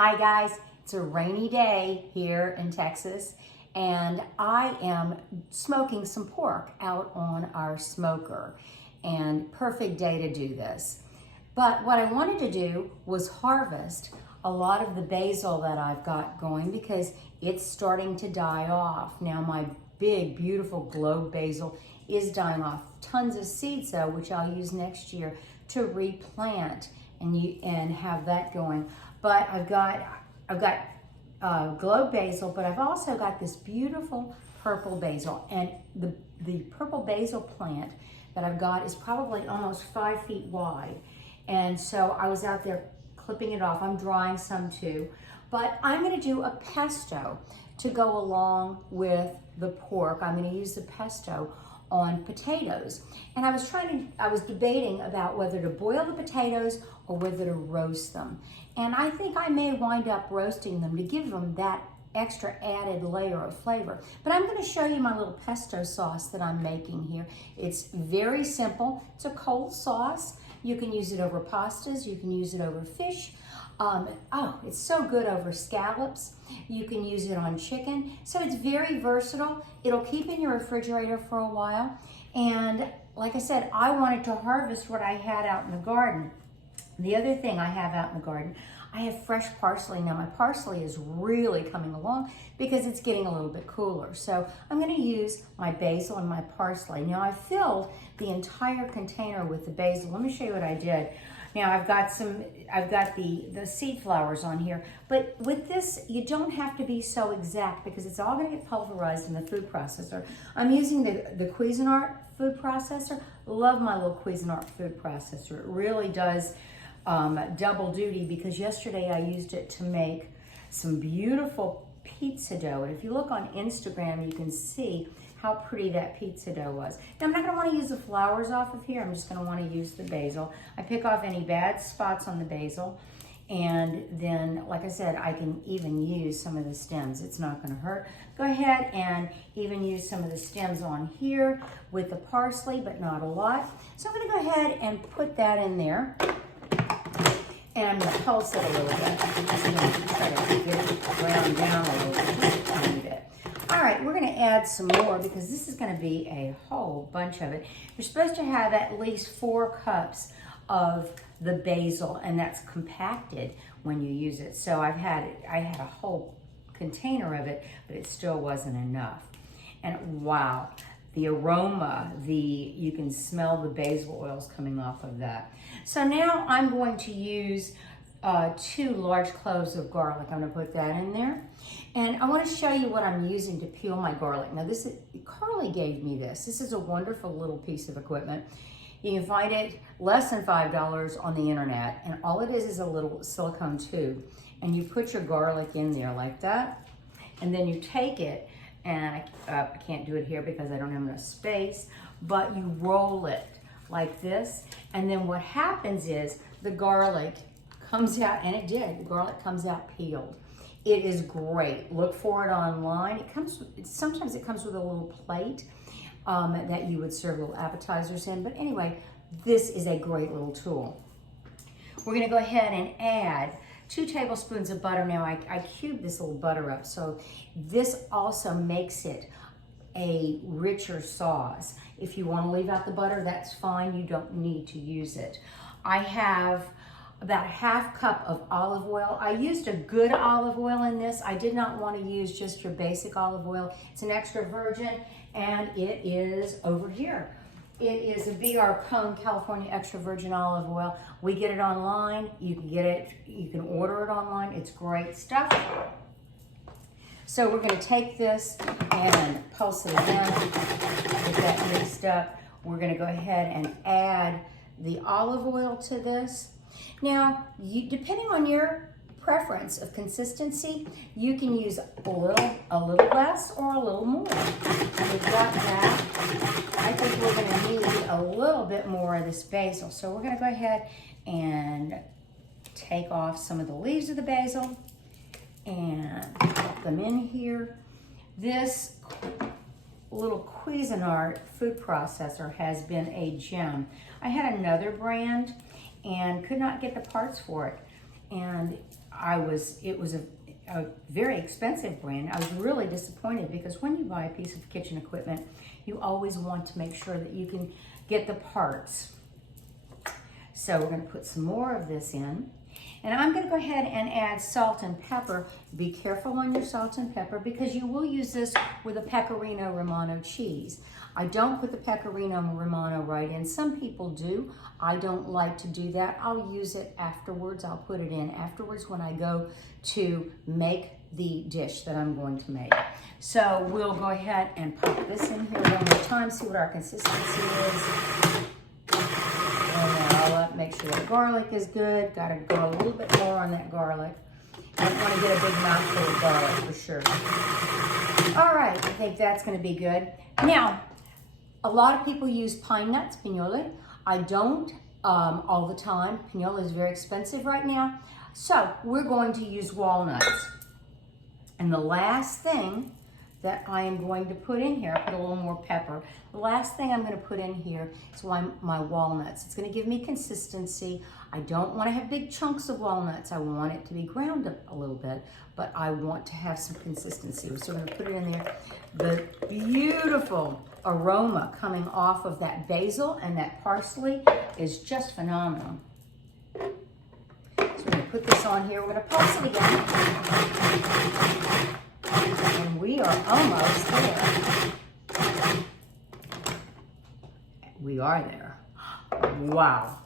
Hi guys, it's a rainy day here in Texas and I am smoking some pork out on our smoker, and perfect day to do this. But what I wanted to do was harvest a lot of the basil that I've got going because it's starting to die off. Now my big beautiful globe basil is dying off. Tons of seeds though, which I'll use next year to replant and have that going. But I've got globe basil, but I've also got this beautiful purple basil, and the purple basil plant that I've got is probably almost 5 feet wide. And so I was out there clipping it off. I'm drying some too, but I'm going to do a pesto to go along with the pork. I'm going to use the pesto on potatoes. And I was debating about whether to boil the potatoes or whether to roast them. And I think I may wind up roasting them to give them that extra added layer of flavor. But I'm going to show you my little pesto sauce that I'm making here. It's very simple. It's a cold sauce. You can use it over pastas. You can use it over fish. It's so good over scallops. You can use it on chicken. So it's very versatile. It'll keep in your refrigerator for a while. And like I said, I wanted to harvest what I had out in the garden. The other thing I have out in the garden, I have fresh parsley. Now my parsley is really coming along because it's getting a little bit cooler. So I'm going to use my basil and my parsley. Now I filled the entire container with the basil. Let me show you what I did. Now I've got the seed flowers on here, but with this, you don't have to be so exact because it's all going to get pulverized in the food processor. I'm using the Cuisinart food processor. Love my little Cuisinart food processor. It really does double duty because yesterday I used it to make some beautiful pizza dough. And if you look on Instagram, you can see how pretty that pizza dough was. Now I'm not going to want to use the flowers off of here. I'm just going to want to use the basil. I pick off any bad spots on the basil. And then, like I said, I can even use some of the stems. It's not going to hurt. Go ahead and even use some of the stems on here with the parsley, but not a lot. So I'm going to go ahead and put that in there. And I'm going to pulse it a little bit. I'm just going to try to get it ground down a little bit, just a tiny bit. All right, we're going to add some more because this is going to be a whole bunch of it. You're supposed to have at least 4 cups of the basil, and that's compacted when you use it. So I had a whole container of it, but it still wasn't enough. And wow, the aroma, you can smell the basil oils coming off of that. So now I'm going to use 2 large cloves of garlic. I'm going to put that in there. And I want to show you what I'm using to peel my garlic. Now Carly gave me this. This is a wonderful little piece of equipment. You can find it less than $5 on the internet. And all it is a little silicone tube. And you put your garlic in there like that. And then you take it, and I can't do it here because I don't have enough space, but you roll it like this. And then what happens is the garlic comes out, and it did. The garlic comes out peeled. It is great. Look for it online. Sometimes it comes with a little plate that you would serve little appetizers in. But anyway, this is a great little tool. We're going to go ahead and add 2 tablespoons of butter. Now I cubed this little butter up, so this also makes it a richer sauce. If you want to leave out the butter, that's fine. You don't need to use it. I have about 1/2 cup of olive oil. I used a good olive oil in this. I did not want to use just your basic olive oil. It's an extra virgin, and it is over here. It is a BR Cone California extra virgin olive oil. We get it online. You can get it, you can order it online. It's great stuff. So we're going to take this and pulse it again, get that mixed up. We're going to go ahead and add the olive oil to this. Now, depending on your preference of consistency, you can use a little less or a little more. We've got that. I think we're going to need a little bit more of this basil. So we're going to go ahead and take off some of the leaves of the basil and put them in here. This little Cuisinart food processor has been a gem. I had another brand and could not get the parts for it. and it was a very expensive brand. I was really disappointed because when you buy a piece of kitchen equipment, you always want to make sure that you can get the parts. So we're going to put some more of this in. And I'm going to go ahead and add salt and pepper. Be careful on your salt and pepper because you will use this with a Pecorino Romano cheese. I don't put the Pecorino Romano right in. Some people do. I don't like to do that. I'll use it afterwards. I'll put it in afterwards when I go to make the dish that I'm going to make. So we'll go ahead and pop this in here one more time, see what our consistency is. All up, make sure the garlic is good. Got to go a little bit more on that garlic. I don't want to get a big mouthful of garlic for sure. All right, I think that's going to be good. Now, a lot of people use pine nuts, pinole. I don't all the time. Pinole is very expensive right now. So we're going to use walnuts. And the last thing that I am going to put in here, I put a little more pepper. The last thing I'm going to put in here is my walnuts. It's going to give me consistency. I don't want to have big chunks of walnuts. I want it to be ground a little bit, but I want to have some consistency. So we're going to put it in there. The beautiful aroma coming off of that basil and that parsley is just phenomenal. So we're going to put this on here. We're going to pulse it again. And we are almost there. We are there. Wow,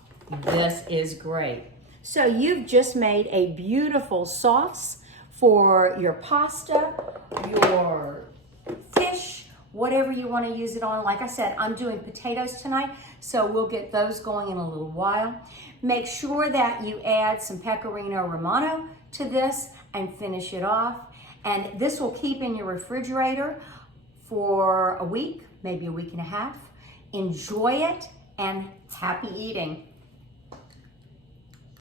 this is great. So you've just made a beautiful sauce for your pasta, your fish, whatever you want to use it on. Like I said, I'm doing potatoes tonight, so we'll get those going in a little while. Make sure that you add some Pecorino Romano to this and finish it off. And this will keep in your refrigerator for a week, maybe a week and a half. Enjoy it and happy eating.